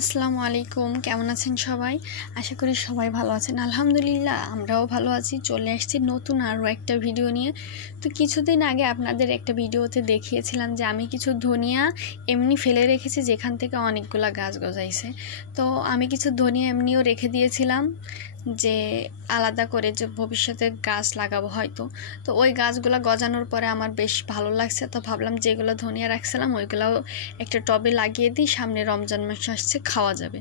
আসসালামু আলাইকুম, কেমন আছেন সবাই? আশা করি সবাই ভালো আছেন। আলহামদুলিল্লাহ আমরাও ভালো আছি। চলে আসছি নতুন আরও একটা ভিডিও নিয়ে। তো কিছুদিন আগে আপনাদের একটা ভিডিওতে দেখিয়েছিলাম যে আমি কিছু ধনিয়া এমনি ফেলে রেখেছি, যেখান থেকে অনেকগুলা গাছ গজাইছে। তো আমি কিছু ধনিয়া এমনিও রেখে দিয়েছিলাম যে আলাদা করে যে ভবিষ্যতে গাছ লাগাবো হয়তো। তো ওই গাছগুলো গজানোর পরে আমার বেশ ভালো লাগছে, তো ভাবলাম যেগুলো ধনিয়া রাখছিলাম ওইগুলোও একটা টবে লাগিয়ে দিই, সামনে রমজান মাস আসছে, খাওয়া যাবে।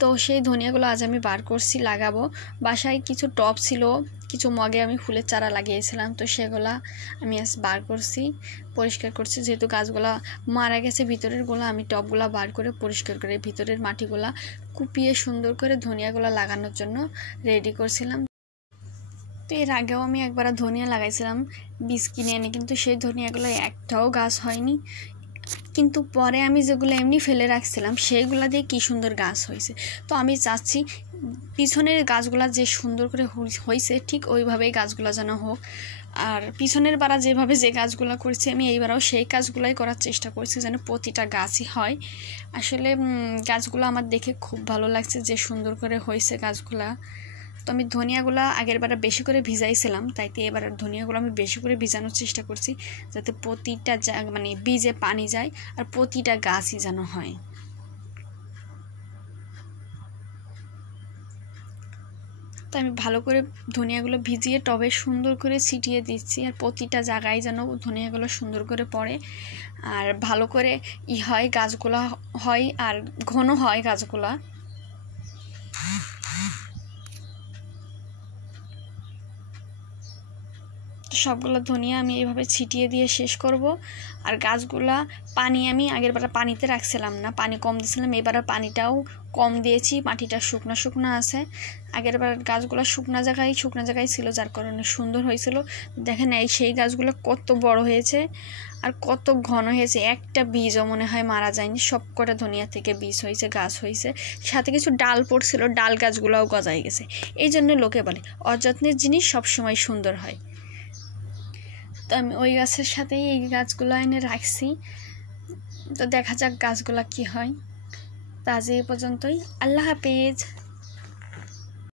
তো সেই ধনিয়াগুলো আজ আমি বার করছি, লাগাবো। বাসায় কিছু টব ছিল, কিছু মগে আমি ফুলের চারা লাগিয়েছিলাম, তো সেগুলা আমি আজ বার করছি, পরিষ্কার করছি। যেহেতু গাছগুলা মারা গেছে ভিতরেরগুলো, আমি টবগুলা বার করে পরিষ্কার করে ভিতরের মাটিগুলা কুপিয়ে সুন্দর করে ধনিয়াগুলো লাগানোর জন্য রেডি করছিলাম। তো এর আগেও আমি একবার ধনিয়া লাগাইছিলাম বীজ কিনে এনে, কিন্তু সেই ধনিয়াগুলো একটাও গাছ হয়নি। কিন্তু পরে আমি যেগুলো এমনি ফেলে রাখছিলাম সেইগুলো দিয়ে কী সুন্দর গাছ হয়েছে। তো আমি চাচ্ছি পিছনের গাছগুলো যে সুন্দর করে হয়েছে ঠিক ওইভাবেই গাছগুলো যেন হোক। আর পিছনের বারা যেভাবে যে গাছগুলো করছি আমি এইবারও সেই কাজগুলোই করার চেষ্টা করছি, যেন প্রতিটা গাছই হয়। আসলে গাছগুলো আমার দেখে খুব ভালো লাগছে যে সুন্দর করে হয়েছে গাছগুলা। তো আমি ধনিয়াগুলো আগের বার বেশি করে ভিজাইছিলাম, তাইতে এবার ধনিয়াগুলো আমি বেশি করে ভিজানোর চেষ্টা করছি, যাতে প্রতিটা মানে বীজে পানি যায় আর প্রতিটা গাছই যেন হয়। তো আমি ভালো করে ধনিয়াগুলো ভিজিয়ে টবে সুন্দর করে ছিটিয়ে দিচ্ছি, আর প্রতিটা জায়গায় যেন ধনিয়াগুলো সুন্দর করে পড়ে আর ভালো করে হয় গাছগুলো হয় আর ঘন হয় গাছগুলা। সবগুলো ধনিয়া আমি এইভাবে ছিটিয়ে দিয়ে শেষ করব। আর গাছগুলা পানি আমি আগের বার পানিতে রাখছিলাম না, পানি কম দিয়েছিলাম, এবার পানিটাও কম দিয়েছি, মাটিটা শুকনো শুকনো আছে। আগের বার গাছগুলো শুকনো জায়গায় ছিল, যার কারণে সুন্দর হয়েছিল। দেখেন এই সেই গাছগুলো কত বড় হয়েছে আর কত ঘন হয়েছে, একটা বীজও মনে হয় মারা যায়নি, সব কটা ধনিয়া থেকে বীজ হয়েছে, গাছ হয়েছে। সাথে কিছু ডাল পড়ছিল, ডাল গাছগুলোও গজায় গেছে। এই জন্য লোকে বলে অযত্নের জিনিস সবসময় সুন্দর হয়। তো আমি ওই গাছের সাথেই এই গাছগুলো এনে রাখছি। তো দেখা যাক গাছগুলো কি হয়। তো আজ এই পর্যন্তই, আল্লাহ হাফেজ।